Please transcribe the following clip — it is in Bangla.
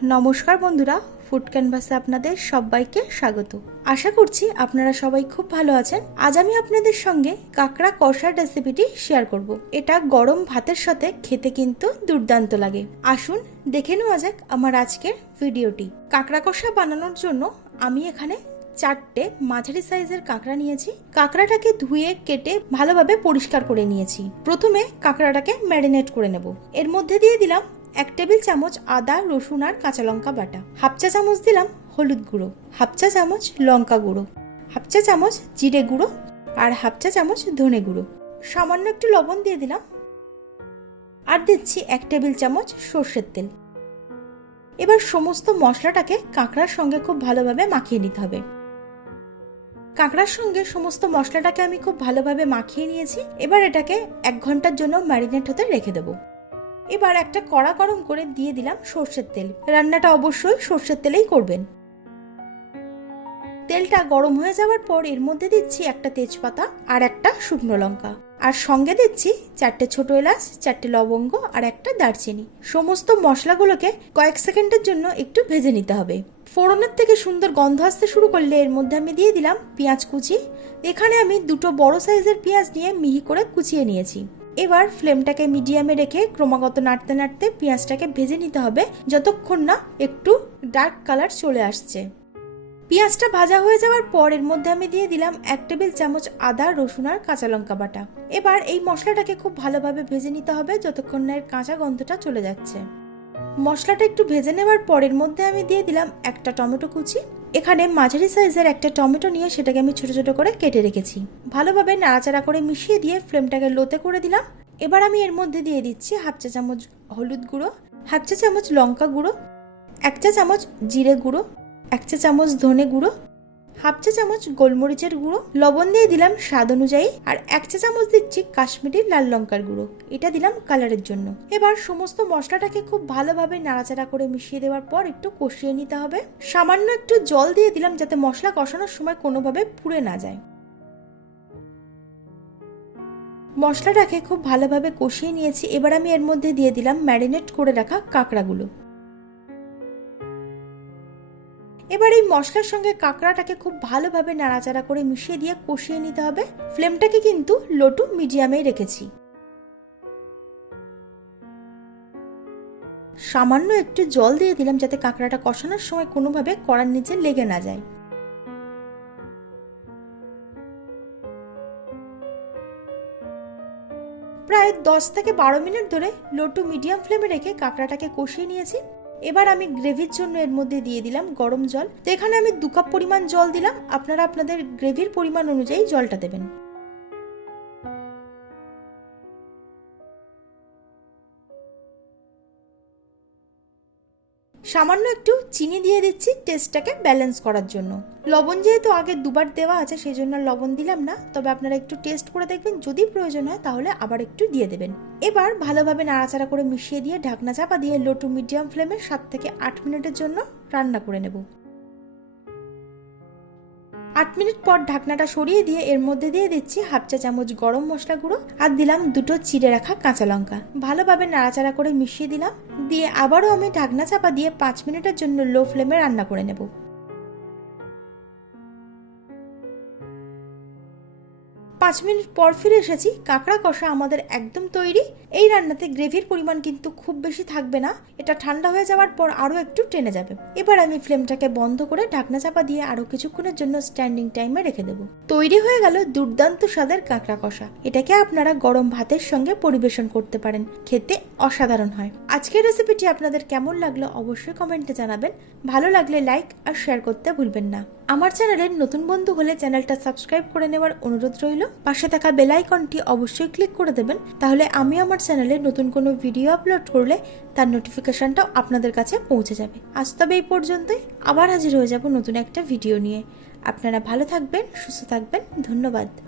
नमस्कार बंधुरा फूड कैनभासे आपनादेर सबाइके स्वागत। आशा करछि आपनारा सबाई खूब भालो आछेन। आज आमी आपनादेर संगे काकड़ा कषार रेसिपिटी शेयर करब। एटा गरम भातेर साथे खेते किन्तु दुर्दान्त लागे। आसुन देखे नेওয়া যাক आमार आजकेर भिडियोटी। काकड़ा कषा बानानोर जोन्नो आमी एखाने चारटे माझारी साइजेर काकड़ा निয়েছি। काकड़ाटाके धुए केटे भालोभाবে পরিষ্কার করে নিয়েছি। প্রথমে কাকড়াটাকে ম্যারিনেট করে নেব। এর মধ্যে দিয়ে দিলাম 1 টেবিল চামচ আদা রসুন আর কাঁচা লঙ্কা বাটা, হাফ চা চামচ দিলাম হলুদ গুঁড়ো, হাফ চা চামচ লঙ্কা গুঁড়ো, হাফ চা চামচ জিরে গুঁড়ো আর হাফ চা চামচ ধনে গুঁড়ো, সামান্য একটু লবণ দিয়ে দিলাম আর দিচ্ছি 1 টেবিল চামচ সরষের তেল। এবার সমস্ত মশলাটাকে কাঁকড়ার সঙ্গে খুব ভালোভাবে মাখিয়ে নিতে হবে। কাঁকড়ার সঙ্গে সমস্ত মশলাটাকে আমি খুব ভালোভাবে মাখিয়ে নিয়েছি। এবার এটাকে 1 ঘন্টার জন্য ম্যারিনেট হতে রেখে দেব। এবার একটা কড়া গরম করে দিয়ে দিলাম সরষের তেল। রান্নাটা অবশ্যই সরষের তেলেই করবেন। তেলটা গরম হয়ে যাওয়ার পর এর মধ্যে দিচ্ছি একটা তেজপাতা আর একটা শুকনো লঙ্কা, আর সঙ্গে দিচ্ছি 4টে ছোট এলাচ, 4টে লবঙ্গ আর একটা দারচিনি। সমস্ত মশলাগুলোকে কয়েক সেকেন্ডের জন্য একটু ভেজে নিতে হবে। ফোড়নের থেকে সুন্দর গন্ধ আসতে শুরু করলে এর মধ্যে আমি দিয়ে দিলাম পেঁয়াজ কুচি। এখানে আমি দুটো বড় সাইজের পেঁয়াজ নিয়ে মিহি করে কুচিয়ে নিয়েছি। এবার ফ্লেমটাকে মিডিয়ামে রেখে ক্রমাগত নাড়তে নাড়তে পেঁয়াজটাকে ভেজে নিতে হবে যতক্ষণ না একটু ডার্ক কালার চলে আসছে। পেঁয়াজটা ভাজা হয়ে যাওয়ার পর এর মধ্যে আমি দিয়ে দিলাম 1 টেবিল চামচ আদা রসুন আর কাঁচা লঙ্কা বাটা। এবার এই মশলাটাকে খুব ভালোভাবে ভেজে নিতে হবে যতক্ষণ না এর কাঁচা গন্ধটা চলে যাচ্ছে। মশলাটা একটু ভেজে নেওয়ার পর এর মধ্যে আমি দিয়ে দিলাম একটা টমেটো কুচি। এখানে মাঝারি সাইজের একটা টমেটো নিয়ে সেটাকে আমি ছোট ছোট করে কেটে রেখেছি। ভালোভাবে নাড়াচাড়া করে মিশিয়ে দিয়ে ফ্লেমটাকে লোতে করে দিলাম। এবার আমি এর মধ্যে দিয়ে দিচ্ছি হাফ চা চামচ হলুদ গুঁড়ো, হাফ চা চামচ লঙ্কা গুঁড়ো, 1 চা চামচ জিরে গুঁড়ো, 1 চা চামচ ধনে গুঁড়ো, হাফ চা চামচ গোলমরিচের গুঁড়ো, লবণ দিয়ে দিলাম স্বাদ অনুযায়ী আর 1 চা চামচ দিচ্ছি কাশ্মীরি লাল লঙ্কার গুঁড়ো। এটা দিলাম কালারের জন্য। এবার সমস্ত মশলাটাকে খুব ভালোভাবে নাড়াচাড়া করে মিশিয়ে দেওয়ার পর একটু কষিয়ে নিতে হবে। সামান্য একটু জল দিয়ে দিলাম যাতে মশলা কষানোর সময় কোনোভাবে পুড়ে না যায়। মশলাটাকে খুব ভালোভাবে কষিয়ে নিয়েছি। এবার আমি এর মধ্যে দিয়ে দিলাম ম্যারিনেট করে রাখা কাঁকড়াগুলো। এবার এই মশলার সঙ্গে কাঁকড়াটাকে খুব ভালোভাবে নাড়াচাড়া করে মিশিয়ে দিয়ে কষিয়ে নিতে হবে। ফ্লেমটাকে কিন্তু লো টু মিডিয়ামে রেখেছি। সামান্য একটু জল দিয়ে দিলাম যাতে কাঁকড়াটা কষানোর সময় কোনোভাবে কড়ার নিচে লেগে না যায়। প্রায় 10 থেকে 12 মিনিট ধরে লো টু মিডিয়াম ফ্লেমে রেখে কাঁকড়াটাকে কষিয়ে নিয়েছি। এবার আমি গ্রেভির জন্য এর মধ্যে দিয়ে দিলাম গরম জল। তো এখানে আমি 2 কাপ পরিমাণ জল দিলাম। আপনারা আপনাদের গ্রেভির পরিমাণ অনুযায়ী জলটা দেবেন। সামান্য একটু চিনি দিয়ে দিচ্ছি টেস্টটাকে ব্যালেন্স করার জন্য। লবণ যেহেতু আগে দুবার দেওয়া আছে সেই জন্য লবণ দিলাম না, তবে আপনারা একটু টেস্ট করে দেখবেন, যদি প্রয়োজন হয় তাহলে আবার একটু দিয়ে দেবেন। এবার ভালোভাবে নাড়াচাড়া করে মিশিয়ে দিয়ে ঢাকনা চাপা দিয়ে লো টু মিডিয়াম ফ্লেমে 7 থেকে 8 মিনিটের জন্য রান্না করে নেব। 8 মিনিট পর ঢাকনাটা সরিয়ে দিয়ে এর মধ্যে দিয়ে দিচ্ছি হাফ চা চামচ গরম মশলা গুঁড়ো আর দিলাম দুটো চিড়ে রাখা কাঁচা লঙ্কা। ভালোভাবে নাড়াচাড়া করে মিশিয়ে দিলাম। দিয়ে আবারও আমি ঢাকনা চাপা দিয়ে 5 মিনিটের জন্য লো ফ্লেমে রান্না করে নেব। 5 মিনিট পর ফিরে এসেছি। কাঁকড়া কষা আমাদের একদম তৈরি। এই রান্নাতে গ্রেভির পরিমাণ কিন্তু খুব বেশি থাকবে না, এটা ঠান্ডা হয়ে যাওয়ার পর আরো একটু টেনে যাবে। এবার আমি ফ্লেমটাকে বন্ধ করে ঢাকনা চাপা দিয়ে আরো কিছুক্ষণের জন্য স্ট্যান্ডিং টাইমে রেখে দেবো। তৈরি হয়ে গেল দুর্দান্ত স্বাদের কাঁকড়া কষা। এটাকে আপনারা গরম ভাতের সঙ্গে পরিবেশন করতে পারেন, খেতে অসাধারণ হয়। আজকের রেসিপিটি আপনাদের কেমন লাগলো অবশ্যই কমেন্টে জানাবেন। ভালো লাগলে লাইক আর শেয়ার করতে ভুলবেন না। আমার চ্যানেলের নতুন বন্ধু হলে চ্যানেলটা সাবস্ক্রাইব করে নেওয়ার অনুরোধ রইল। পাশে থাকা বেল আইকনটি অবশ্যই ক্লিক করে দেবেন, তাহলে আমি আমার চ্যানেলে নতুন কোনো ভিডিও আপলোড করলে তার নোটিফিকেশনটাও আপনাদের কাছে পৌঁছে যাবে। আজ তবে এই পর্যন্তই, আবার হাজির হয়ে যাব নতুন একটা ভিডিও নিয়ে। আপনারা ভালো থাকবেন, সুস্থ থাকবেন। ধন্যবাদ।